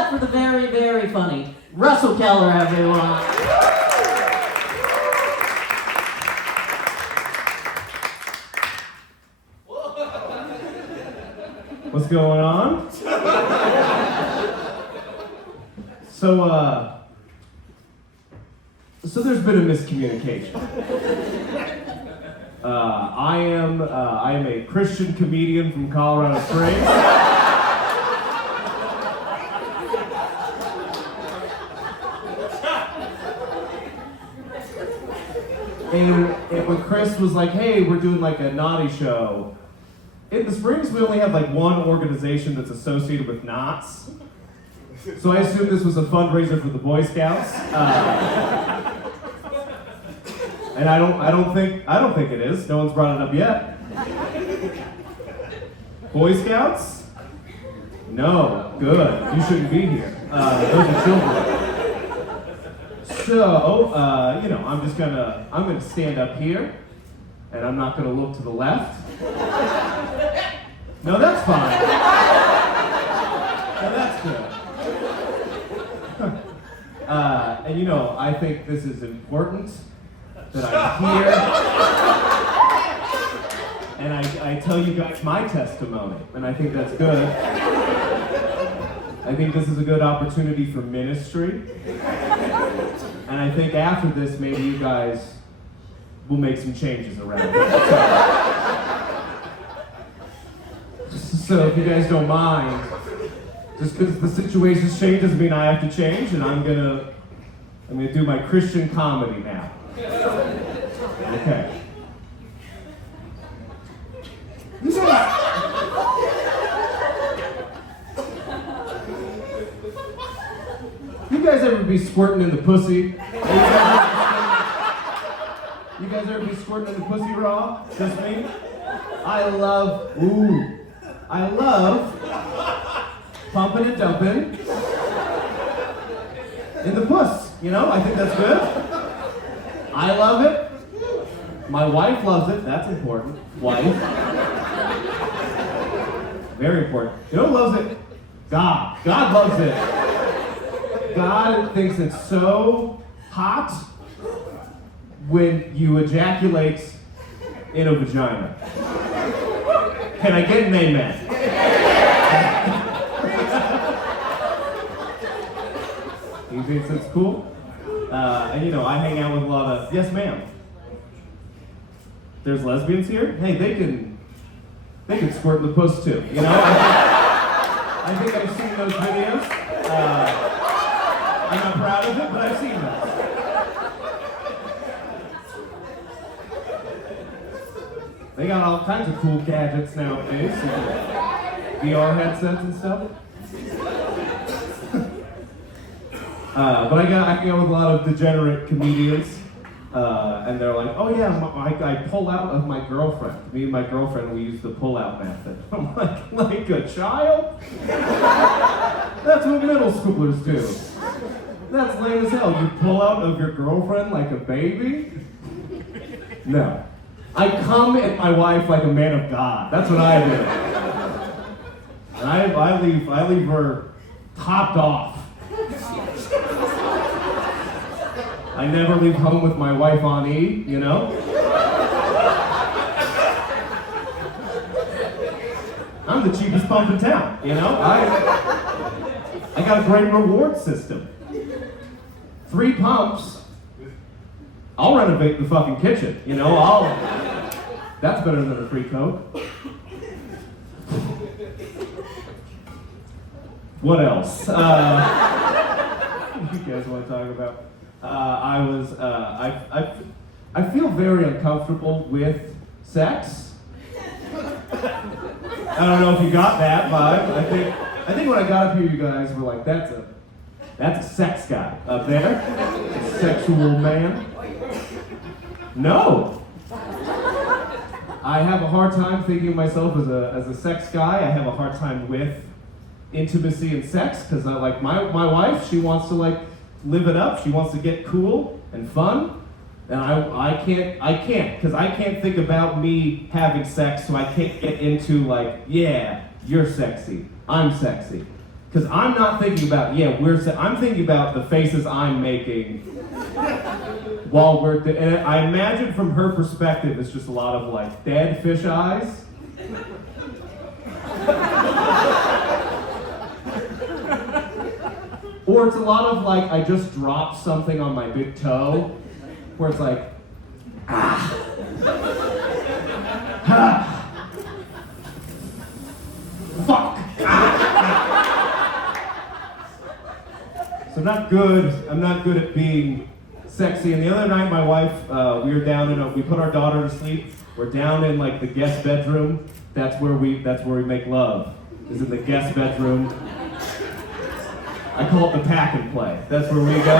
up for the very, very funny Russell Keller, everyone. What's going on? So there's been a miscommunication. I am a Christian comedian from Colorado Springs. And when Chris was like, hey, we're doing like a naughty show, in the Springs we only have like one organization that's associated with knots. So I assume this was a fundraiser for the Boy Scouts. And I don't think it is. No one's brought it up yet. Boy Scouts? No, good. You shouldn't be here. Those are children. So, I'm gonna stand up here, and I'm not gonna look to the left. No, that's fine. No, that's good. And I think this is important that I'm here, and I tell you guys my testimony, and I think that's good. I think this is a good opportunity for ministry. And I think after this, maybe you guys will make some changes around it. So if you guys don't mind, just because the situation changes mean I have to change, and I'm gonna do my Christian comedy now. Okay. You guys ever be squirting in the pussy? You guys ever be squirting in the pussy raw? Just me? I love pumping and dumping in the puss. I think that's good. I love it. My wife loves it. That's important. Wife. Very important. You know who loves it? God. God loves it. God thinks it's so hot when you ejaculate in a vagina. Can I get an amen? He thinks it's cool. And I hang out with a lot of, yes ma'am. There's lesbians here? Hey, they can squirt in the puss too. I think I've seen those videos. I'm not proud of it, but I've seen those. They got all kinds of cool gadgets nowadays. VR headsets and stuff. But I hang out with a lot of degenerate comedians, and they're like, oh yeah, I pull out of my girlfriend. Me and my girlfriend, we use the pull-out method. I'm like a child? That's what middle schoolers do. That's lame as hell. You pull out of your girlfriend like a baby? No. I come at my wife like a man of God. That's what I do. And I leave her topped off. I never leave home with my wife on E, I'm the cheapest pump in town, I got a great reward system. 3 pumps, I'll renovate the fucking kitchen, that's better than a free Coke. What else? You guys want to talk about? I feel very uncomfortable with sex. I don't know if you got that vibe. I think when I got up here, you guys were like, that's a sex guy up there, a sexual man. No. I have a hard time thinking of myself as a sex guy. I have a hard time with intimacy and sex because my wife, she wants to live it up. She wants to get cool and fun. And I can't because I can't think about me having sex, so I can't get into yeah, you're sexy, I'm sexy. Because I'm not thinking about, I'm thinking about the faces I'm making while and I imagine from her perspective, it's just a lot of like dead fish eyes. Or it's a lot of like, I just dropped something on my big toe, where it's like, fuck. So I'm not good at being sexy. And the other night, my wife, we were down we put our daughter to sleep. We're down in like the guest bedroom. That's where we make love, is in the guest bedroom. I call it the pack and play. That's where we go.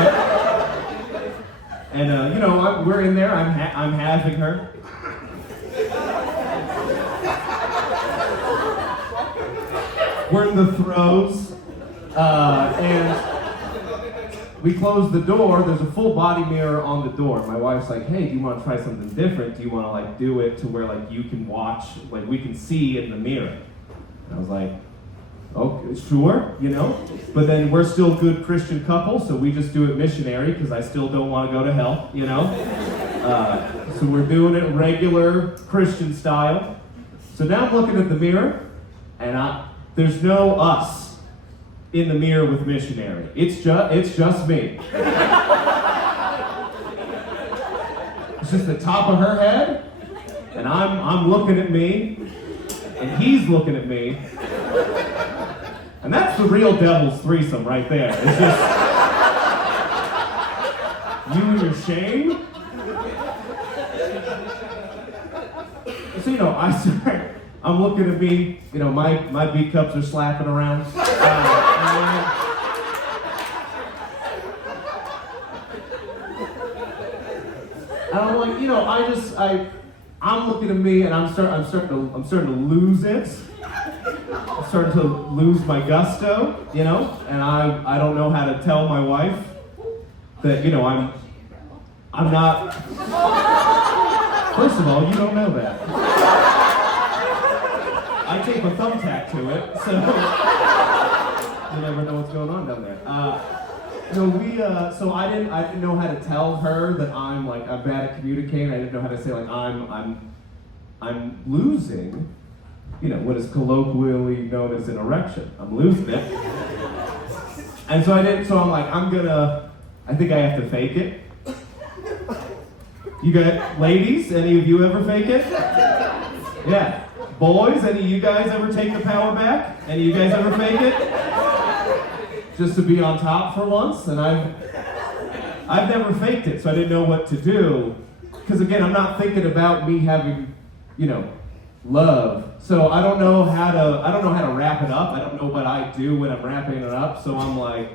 And we're in there. I'm having her. We're in the throes, and we close the door. There's a full body mirror on the door. My wife's like, "Hey, do you want to try something different? Do you want to like do it to where like you can watch, like we can see in the mirror?" And I was like, "Okay, sure, But then we're still a good Christian couple, so we just do it missionary because I still don't want to go to hell, So we're doing it regular Christian style. So now I'm looking at the mirror, and there's no us in the mirror with missionary. It's just me. It's just the top of her head, and I'm looking at me, and he's looking at me. And that's the real devil's threesome right there. It's just you and your shame. So I'm looking at me. My B cups are slapping around. And I'm like, I'm looking at me, and I'm starting to lose it. I'm starting to lose my gusto, and I don't know how to tell my wife that, I'm not. First of all, you don't know that. I tape a thumbtack to it, so you never know what's going on down there. So I didn't know how to tell her that I'm bad at communicating. I didn't know how to say like I'm losing, what is colloquially known as an erection. I'm losing it. And so I'm like, I think I have to fake it. You got, ladies, any of you ever fake it? Yeah. Boys, any of you guys ever take the power back? Any of you guys ever fake it? Just to be on top for once? And I've never faked it, so I didn't know what to do. Because again, I'm not thinking about me having, love. So I don't know how to wrap it up. I don't know what I do when I'm wrapping it up. So I'm like,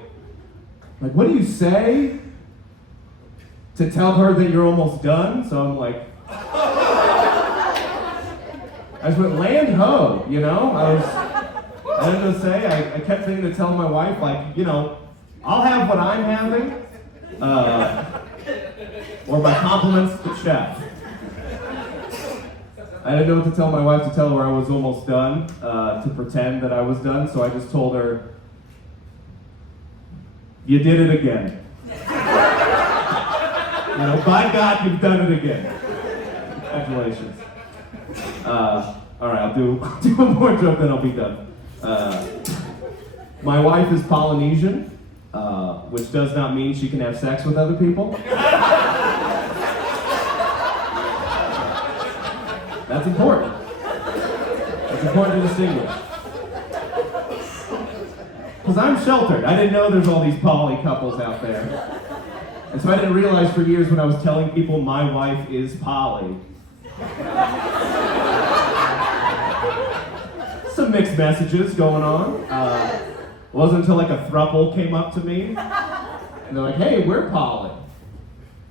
what do you say to tell her that you're almost done? So I'm like, I just went land ho, I didn't know what to say. I kept thinking to tell my wife, I'll have what I'm having, or my compliments to the chef. I didn't know what to tell my wife to tell her I was almost done, to pretend that I was done, so I just told her, you did it again. By God, you've done it again. Congratulations. All right, I'll do one more joke, then I'll be done. My wife is Polynesian, which does not mean she can have sex with other people. That's important. It's important to distinguish. Because I'm sheltered. I didn't know there's all these poly couples out there. And so I didn't realize for years when I was telling people my wife is poly. Some mixed messages going on. It wasn't until a throuple came up to me. And they're like, hey, we're poly. I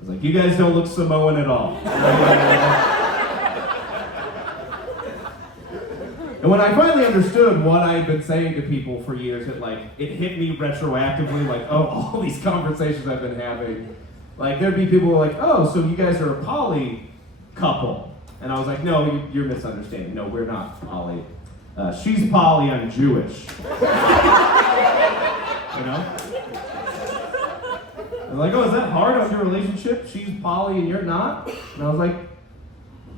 was like, you guys don't look Samoan at all. And when I finally understood what I had been saying to people for years, it hit me retroactively, all these conversations I've been having. There'd be people who were like, oh, so you guys are a poly couple. And I was like, no, you're misunderstanding. No, we're not poly. She's poly, I'm Jewish. you know? They're like, oh, is that hard on your relationship? She's poly and you're not? And I was like,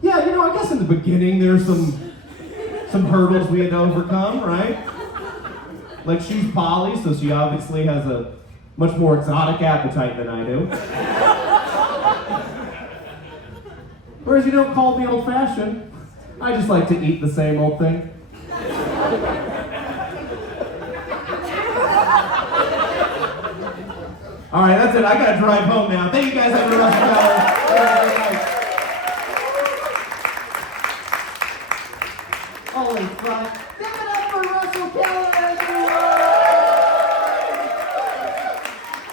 yeah, you know, I guess in the beginning there's some hurdles we had to overcome, right? Like, she's poly, so she obviously has a much more exotic appetite than I do. Whereas you don't call me old-fashioned. I just like to eat the same old thing. All right, that's it. I gotta drive home now. Thank you guys, everyone. Holy fuck.